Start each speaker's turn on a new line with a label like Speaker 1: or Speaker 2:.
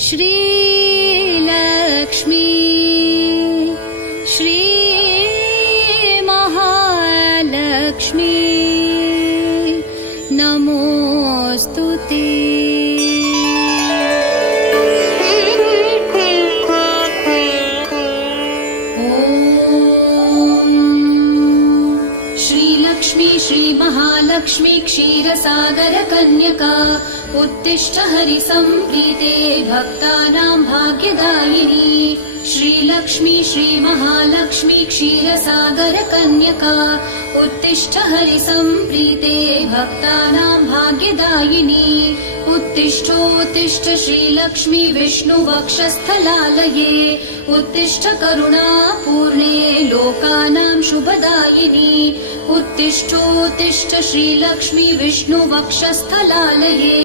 Speaker 1: श्रीलक्ष्मी श्रीमहालक्ष्मी नमोऽस्तु ते। श्रीलक्ष्मी श्रीमहालक्ष्मी क्षीरसागरकन्यका उत्तिष्ठ हरिसम्प्रीते भक्तानां भाग्यदायिनी। श्रीलक्ष्मी श्रीमहालक्ष्मी क्षीरसागरकन्यका उत्तिष्ठ हरिसम्प्रीते भक्तानां भाग्यदायिनी। उत्तिष्ठोत्तिष्ठ श्रीलक्ष्मी विष्णुवक्षस्थलालये उत्तिष्ठ करुणापूर्णे लोकानां शुभदायिनी। उत्तिष्ठोत्तिष्ठ श्रीलक्ष्मी विष्णुवक्षस्थलालये